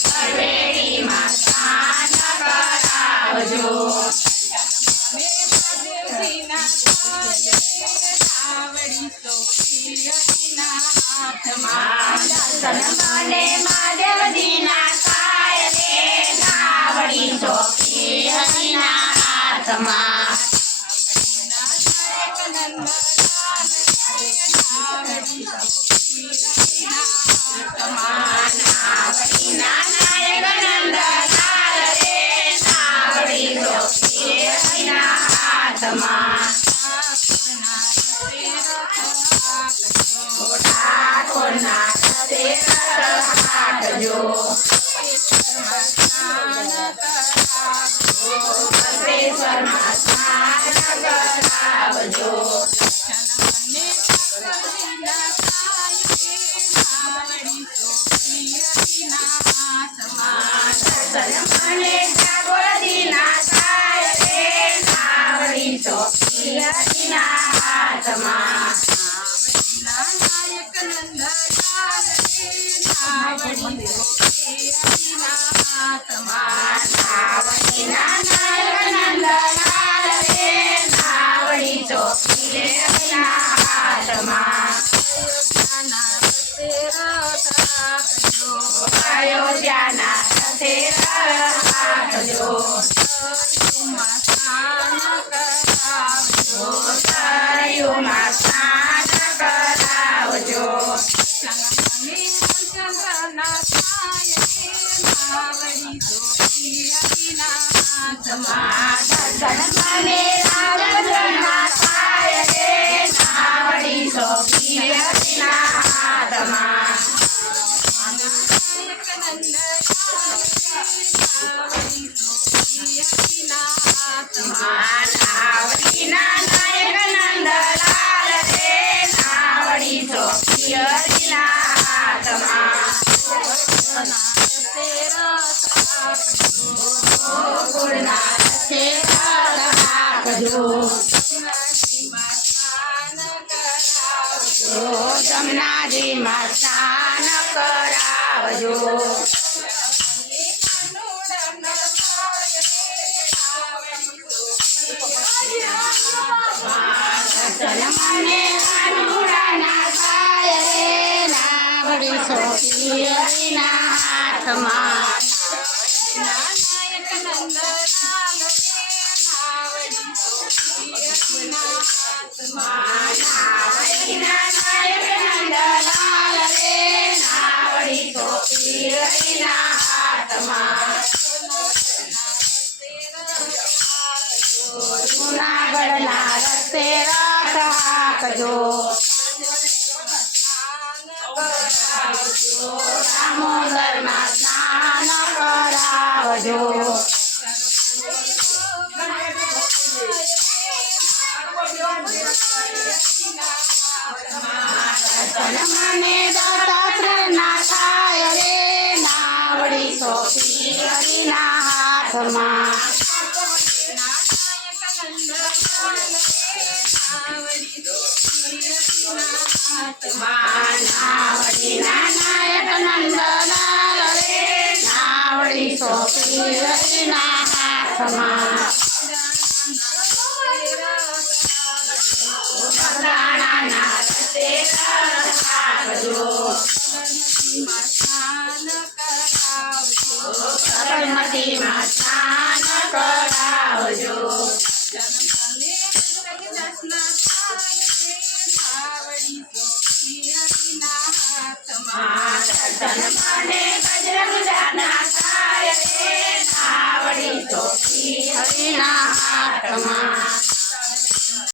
સવેડીમાં સ્નાન કરાવજો દર્શન મને મહાદેવજીના થાય રે નાવડી સોંપી હરિના હાથમાં અયોધ્યાના રથે રાખજો સરયુમાં સ્નાન કરાવજો દર્શન મને રામચંદ્રના થાય રે નાવડી સોંપી હરિના હાથમાં નાવડીના નાયક નંદલાલ રે નાવડી સોંપી હરિના હાથમાં ગોકુળના રથે રાખજો જમનાજીમાં સ્નાન કરાવજો મને કાનુડાના થાય રે નાવડી સોંપી હરિના હાથમાં જૂનાગઢના રસ્તે રથ હાંકજો દામોદરમાં સ્નાન કરાવજો મને દત્તાત્રેયના થાય રે નાવડી સોંપી હરિના હાથમાં નાવડીના નાયક નંદલાલ રે નાવડી સોંપી હરિના હાથમાં બગદાણાના રથે રાખજો સરસ્વતીમાં સ્નાન કરાવજો Jana mane, jana jana, jana, jana, jana,